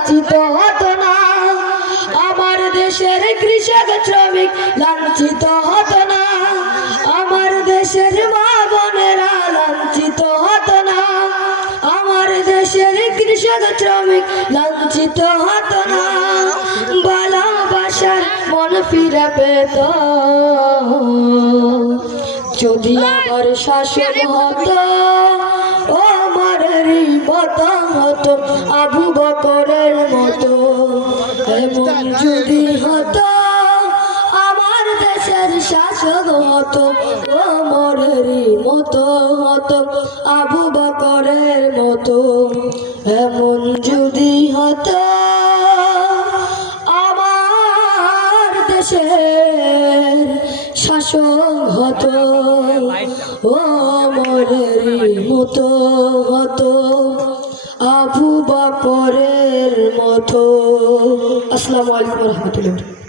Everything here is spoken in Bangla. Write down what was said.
লাঞ্ছিত হতো না, আমার দেশের কৃষক শ্রমিক লাঞ্ছিত হতো না, আমার দেশের মা বোনেরা লাঞ্ছিত হতো না, আমার দেশের কৃষক শ্রমিক লাঞ্ছিত হতো না। ভালোবাসার মন ফিরে পেত যদি আমার শাসন হতো, ওমরেরই মতো হতো, আবু বকরের মতো। এমন যদি হতো আমার দেশের শাসক হতো, ওমরেরই মতো হতো, আবু বকরের মতো। এমন যদি হতো আমার দেশের শাসক হতো, ওমরেরই মতো হতো, আবু বকরের মতো। আসসালামু আলাইকুম ওয়া রাহমাতুল্লাহ।